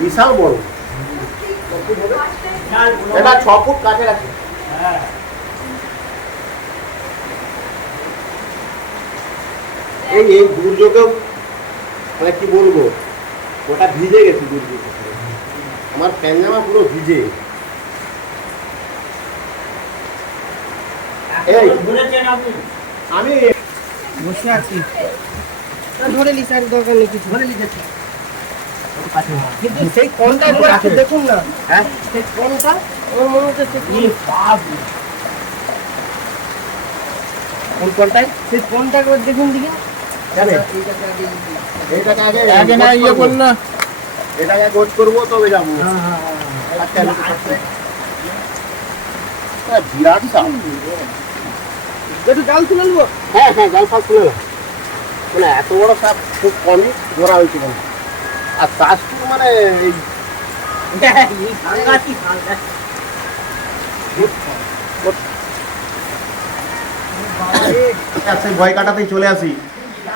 বিশাল বড়। ছ ফুট কাছে আছে। এই দুর্যোগেও মানে কি বলব ওটা ভিজে গেছে দুর্যোগ। আমার প্যান জামা পুরো ভিজে। এই আমি বসে আছি। ধরে লিস আর দরকার নেই কিছু। ধরে লিখেছি কিন্তু সেই কোনটা দেখুন না। হ্যাঁ? সেই কোনটা আমার মনে হচ্ছে কোন কোনটাই সেই কোনটা দেখুন দিকে যাবে? আগে আগে না ইয়ে এটাকে করব তবে যাব। হ্যাঁ হ্যাঁ হ্যাঁ। হ্যাঁ, বিরাট সাপ একটু জাল তুলে নেব? হ্যাঁ হ্যাঁ জাল ফাল খুলে নাও। মানে এত বড় সাপ খুব কমই ধরা হয়েছিল আর চাষটু মানে এই সেই ভয় কাটাতেই চলে আসি।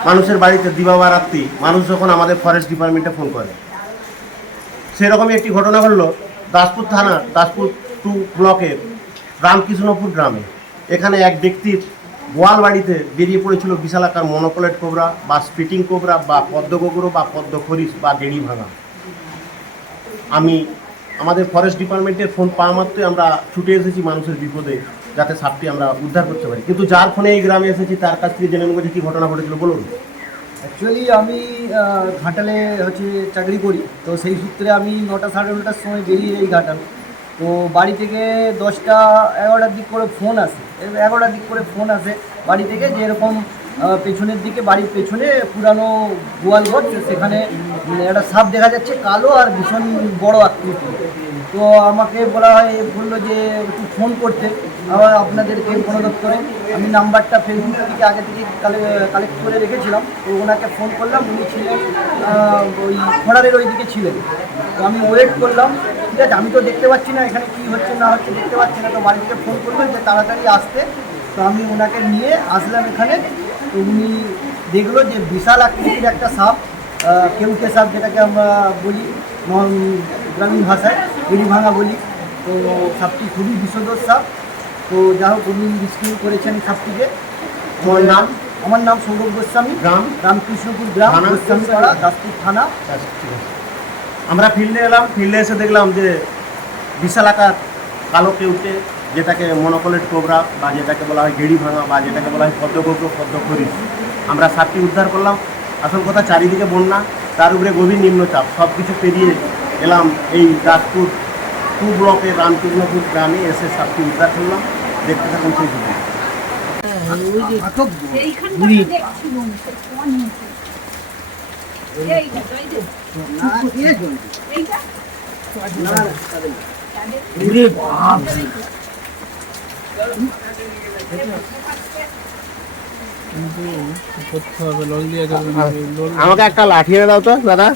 মানুষের বাড়িতে দিবা বা রাত্রি মানুষ যখন আমাদের ফরেস্ট ডিপার্টমেন্টে ফোন করে। সেরকমই একটি ঘটনা ঘটলো দাসপুর থানা দাসপুর টু ব্লকের রামকৃষ্ণপুর গ্রামে। এখানে এক ব্যক্তির গোয়াল বাড়িতে বেরিয়ে পড়েছিল বিশাল আকার মনোকলেট কোবরা বা স্পিটিং কোবরা বা পদ্ম পদ্মগোগরো বা পদ্ম খরিস বা গেড়ি ভাঙা। আমি আমাদের ফরেস্ট ডিপার্টমেন্টের ফোন পাওয়া মাত্রই আমরা ছুটে এসেছি মানুষের বিপদে যাতে সাপটি আমরা উদ্ধার করতে পারি। কিন্তু যার ফোনে এই গ্রামে এসেছি, তার কাছ থেকে জেনে নেব যে কী ঘটনা ঘটেছিল, বলুন। অ্যাকচুয়ালি আমি ঘাটালে হচ্ছে চাকরি করি। তো সেই সূত্রে আমি নটা সাড়ে নটার সময় বেরিয়ে যাই ঘাটাল। তো বাড়ি থেকে দশটা এগারোটার দিক করে ফোন আসে। এগারোটার দিক করে ফোন আসে বাড়ি থেকে যে এরকম পেছনের দিকে বাড়ির পেছনে পুরানো গোয়ালঘর সেখানে একটা সাপ দেখা যাচ্ছে, কালো আর ভীষণ বড় আকৃতি। তো আমাকে বলা হয়, বলল যে একটু ফোন করতে। আবার আপনাদেরকে বন দপ্তরে আমি নাম্বারটা ফেসবুক থেকে আগে থেকে কালেক্ট করে রেখেছিলাম। তো ওনাকে ফোন করলাম, উনি ছিলেন ওই খড়ারের ওই দিকে ছিলেন। তো আমি ওয়েট করলাম। ঠিক আছে আমি তো দেখতে পাচ্ছি না এখানে কী হচ্ছে না হচ্ছে দেখতে পাচ্ছি না। তো বাড়ি থেকে ফোন করলাম যে তাড়াতাড়ি আসতে। তো আমি ওনাকে নিয়ে আসলাম এখানে। তো উনি দেখল যে বিশাল আকৃতির একটা সাপ কেউকে সাপ যেটাকে আমরা বলি গ্রামীণ ভাষায় এড়ি ভাঙা বলি। তো সাপটি খুবই বিষধর সাপ। তো যা হোক উনি রেস্কিউ করেছেন সাপটিকে। তোমার নাম? আমার নাম সৌরভ গোস্বামী। গ্রাম? রামকৃষ্ণপুর গ্রাম? গোস্বামী পাড়া দাসপুর থানা। আচ্ছা। আমরা ফিল্ডে এলাম ফিল্ডে এসে দেখলাম যে বিশাল আকার কালো কেউটে, যেটাকে মনোকলেট কোবরা বা যেটাকে বলা হয় গেড়ি ভাঙা বা যেটাকে বলা হয় পদ্মগোগ্র পদ্মখরিস আমরা সাপটি উদ্ধার করলাম। আসল কথা চারিদিকে বন্যা, তার উপরে গভীর নিম্নচাপ। সব কিছু পেরিয়ে এলাম এই দাসপুর টু ব্লকের রামকৃষ্ণপুর গ্রামে এসে সাপটি উদ্ধার করলাম। দেখতে থাকুন সেই ভিডিও আমাকে একটা লাঠি এনে দাও তো দাদা।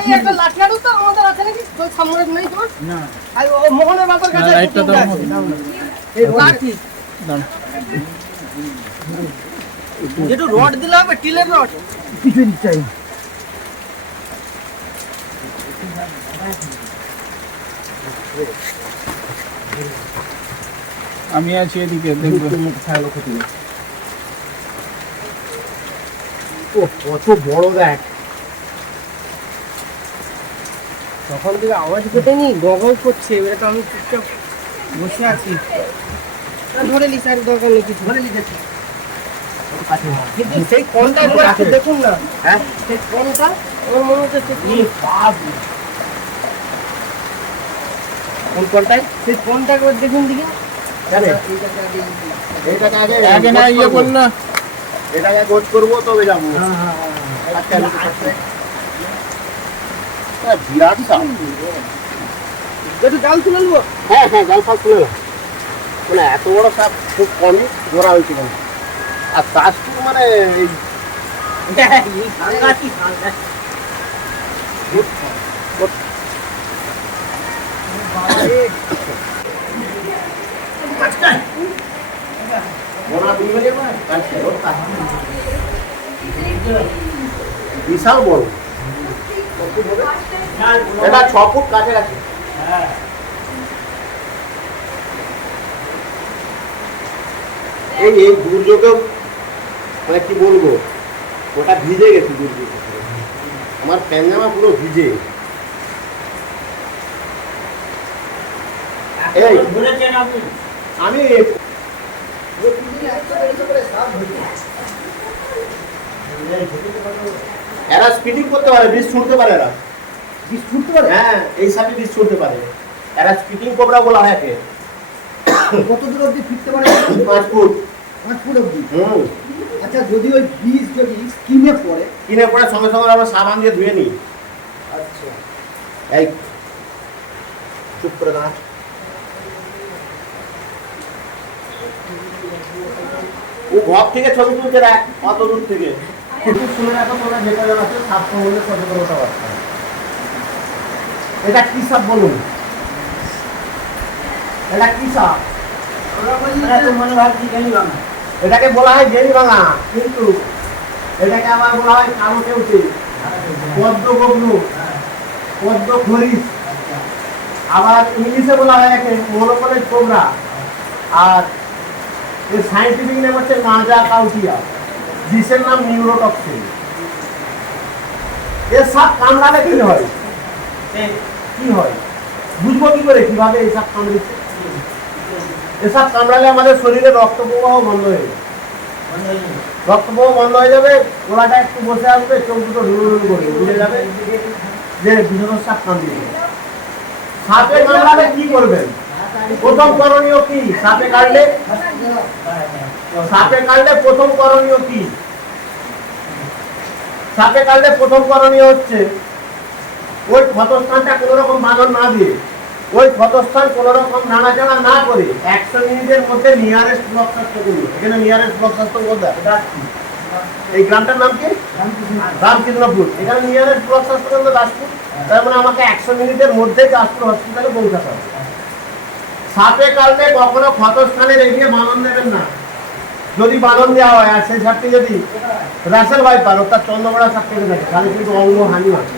এই একটা লাঠি আড়ু তো আমাদের আছে নাকি তোর সামনে নেই তোমার না আর ও মোহনের বাবার কাছে লাইটটা দাও এই লাঠি দাও যেটু রড দিলে হবে টিলের রড কিছু চাই আমি আছি এদিকে দেখব। ও কত বড় দেখ। তখন থেকে আওয়াজ পেতেনি গগল করছে এবারে তো আমি চুপচাপ বসে আছি। ধরে লিস আর দরকার নেই কিছু। ধরে লিখেছি সেই কোনটা দেখুন না। হ্যাঁ? সেই কোনটা আমার মনে হচ্ছে সে কি কোন কোনটাই সেই কোনটা একবার দেখুন দিকে যাবে এইটাকে আগে আগে না ইয়ে করল এটাকে গোজ করব তবে যাব হ্যাঁ হ্যাঁ হ্যাঁ একটা আলু করতে। হ্যাঁ, বিরাট সাপ একটু জাল তুলে নেব হ্যাঁ হ্যাঁ জাল ফাল খুলে নাও। মানে এত বড় সাপ খুব কমই ধরা হয়েছিল আর চাষটু মানে এই ওনা দুই মিনিট বিশাল বড় এটা ছ ফুট কাছাকাছি এই এই দুর্যোগেও মানে কি বলব ওটা ভিজে গেছে দুর্যোগ। আমার প্যান্জামা পুরো ভিজে। এই। আমি এরা স্পিডিং করতে পারে বিষ ছুটতে পারে এরা। বিষ ছুটতে পারে? হ্যাঁ এই সাপে বিষ ছুটতে পারে। এরা স্পিডিং কোবরা বলা হয় একে। কত দূর অবধি ফিরতে পারে? পাঁচ ফুট। পাঁচ ফুট অবধি? হুম। আচ্ছা যদি ওই বীজ যদি স্কিনে পড়ে কিনে পরে সঙ্গে সঙ্গে আমরা সাবান দিয়ে ধুয়ে নিই। আচ্ছা। এই চুপ করে দাঁড়া। ও ঘর থেকে ছবি তুলছে দেখ অত দূর থেকে। কিন্তু শুনে রাখো তোমরা যে কজন আছে সাপ সচেতনতা বার্তা এটা কি সাপ বলুন? এটা কি সাপ? মনে ভাবছি এটাকে বলা হয় জেনি ভাঙা কিন্তু এটাকে আবার বলা হয় কালো কেউটে। পদ্ম গগ্ন পদ্ম খরিস আবার ইংলিশে বলা হয় একে মনোকলেজ কোবরা আর এর সাইন্টিফিক নেম হচ্ছে গাঁজা কাউটিয়া বিষের নাম নিউরোটক্সিন। এর সাপ কামড়ালে কি হয়? কি? হয়? বুঝব কি করে? কীভাবে এই সাপ কামড়েছে? এসব কামড়ালে আমাদের শরীরে রক্ত প্রবাহ বন্ধ হয়ে যাবে রক্ত বন্ধ হয়ে যাবে একটু বসে আসবে, চোখ দুটো করবে বুঝে যাবে যে সাপ কামড়িয়ে সাপে কামড়ালে কি করবেন? প্রথম করণীয় কি? সাপে কাটলে? সাপে কাটলে প্রথম করণীয় কি? সাপে কাটলে প্রথম করণীয় হচ্ছে, ওই ক্ষতস্থানটা কোনো রকম বাঁধন না দিয়ে ওই ক্ষতস্থান কোনো রকম নাড়াচাড়া না করে একশো মিনিটের মধ্যে নিয়ারেস্ট ব্লক স্বাস্থ্য করুন এখানে নিয়ারেস্ট ব্লক স্বাস্থ্য বলতে এই গ্রামটার নাম কি? রামকৃষ্ণপুর এখানে নিয়ারেস্ট ব্লক স্বাস্থ্য কেন্দ্র দাসপুর। তার মানে আমাকে একশো মিনিটের মধ্যে দাসপুর হসপিটালে পৌঁছাতে হবে। সাপে কাটলে কখনো ক্ষতস্থানে রেখে বাঁধন দেবেন না। যদি বাঁধন দেওয়া হয় আর সেই সাপটি যদি রাসেল ভাইপার অর্থাৎ চন্দ্রকোড়া সাপ কেটে থাকে তাহলে কিন্তু অঙ্গ হানি হয়।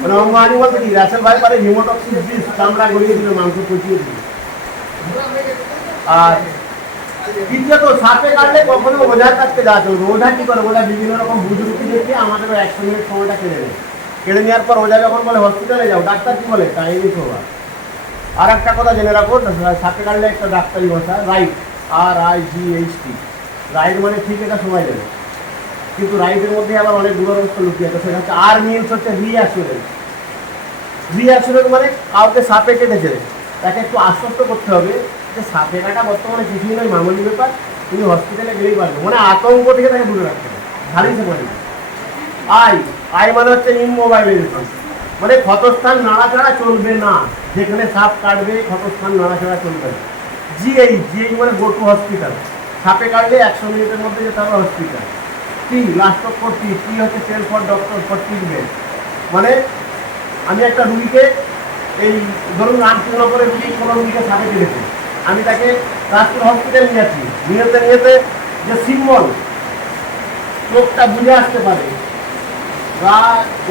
মানে বলতে কি রাসেল ভাই পারে হিমোটক্সিস বিষ চামড়া গলিয়ে দিল মাংস পচিয়ে দিল আর দ্বিতীয়ত সাপে কাটলে কখনো ওঝার কাছকে যাওয়া চলবে ওঝা কি করে ওঝা বিভিন্ন রকম বুজুর্গি দেখে আমাদের একশো মিনিট সময়টা কেড়ে নেয় কেড়ে নেওয়ার পর ওঝা যখন বলে হসপিটালে যাও ডাক্তার কি বলে কাহিনী শোভা আর একটা কথা জেনে রাখো সাপে কাটলে একটা ডাক্তারি ভাষা right R I G H T. Right মানে ঠিক এটা সময় দেবে। কিন্তু রাইটের মধ্যে আবার অনেক দূরস্থ লুকিয়ে আছে। সেটা হচ্ছে আর মিনস হচ্ছে রিঅ্যাসুরেন্স রিঅ্যাসুরেন্স মানে কাউকে সাপে কেটেছে তাকে একটু আশ্বস্ত করতে হবে যে সাপে কাটা বর্তমানে কিছুই নয়, মামুলি ব্যাপার। তুমি হসপিটালে গেলেই পারবে। মানে আতঙ্ক থেকে তাকে দূরে রাখতে হবে। ভালোই সে মানে আই আই মানে হচ্ছে ইমোবাইলাইজেশন মানে ক্ষতস্থান নাড়াচাড়া চলবে না। যেখানে সাপ কাটবে, ক্ষতস্থান নাড়াচাড়া চলবে না। জিএইচ জিএই মানে গো টু হসপিটাল সাপে কাটলে একশো মিনিটের মধ্যে যেতে হবে হসপিটাল টি লাস্ট অক্ষর টি টি হচ্ছে tell for doctor for treatment মানে আমি একটা রুগীকে এই ধরুন রামকৃষ্ণপুরে রুগী কোনো রুগীকে সাথে কেটেছে আমি তাকে রাজপুর হসপিটাল নিয়ে যাচ্ছি নিয়েতে যে সিম্বল চোখটা বুঝে আসতে পারে, গা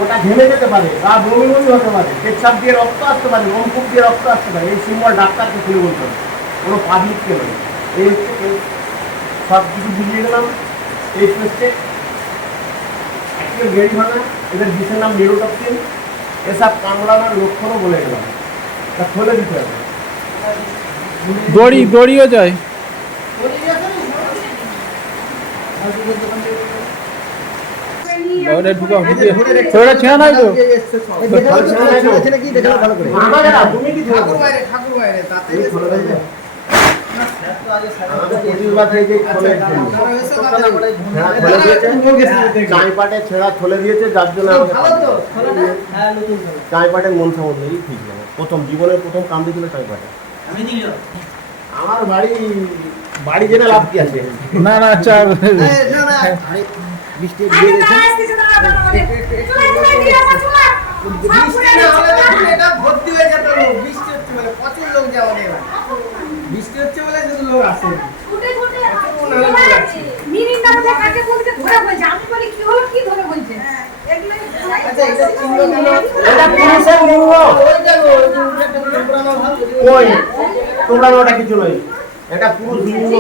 ওটা ঘেমে যেতে পারে, গা বমি বমি হতে পারে পেচ্ছাপ দিয়ে রক্ত আসতে পারে রমকুপ দিয়ে রক্ত আসতে পারে, এই সিম্বল ডাক্তারকে খুলে বলতে হবে। কোনো পাবলিককে নয়। এই সব কিছু বুঝিয়ে গেলাম। এই হচ্ছে অ্যাকচুয়াল গেড়ি ভাঙা এদের বিষের নাম নিউরোটক্সিন এসব কামড়ানোর লক্ষণও বলে গেলাম তা খুলে দিতে হবে দড়ি দড়িও যায় ছোটটা ছেঁড়া নাই তো ঠাকুর বাইরে ঠাকুর বাইরে তাতে চাঁইপাটে ছেঁড়া খোলে দিয়েছে যার জন্য হ্যাঁ মন সমুদ্রেই ঠিক যাবে প্রথম জীবনের প্রথম কাম দিয়েছিল চাঁইপাটে আমার বাড়ি বাড়ি জেনে লাভ কি আছে না না চা বৃষ্টি দিয়ে দিয়েছে। বৃষ্টি না হলে দেখুন এটা ভর্তি হয়ে যেত লোক বৃষ্টি হচ্ছে বলে প্রচুর লোক যাওয়া নেই বৃষ্টি হচ্ছে বলে শুধু লোক আসে প্রচুর মিরিন্ডা মধ্যে কাকে বলতে ধরে বলছে আমি বলি কি হলো কি ধরে বলছে এগুলো আচ্ছা এটা চিহ্ন কেন এটা পুরুষের লিঙ্গ কই তোমরা ওটা কিছু নয়। এটা পুরুষ লিঙ্গ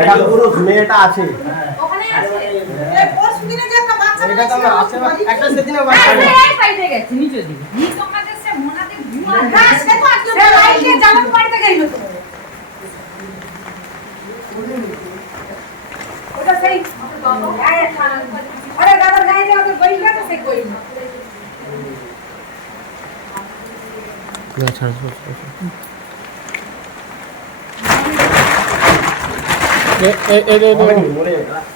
এটা পুরুষ মেয়েটা আছে। ওখানে আছে। না আরে দাদার গায়ে যে ওদের বইটা তো সে কই এ- এ- এ- এ- এ- খুলে না করে দিলাম বিশ্বাস নেই এ- এ-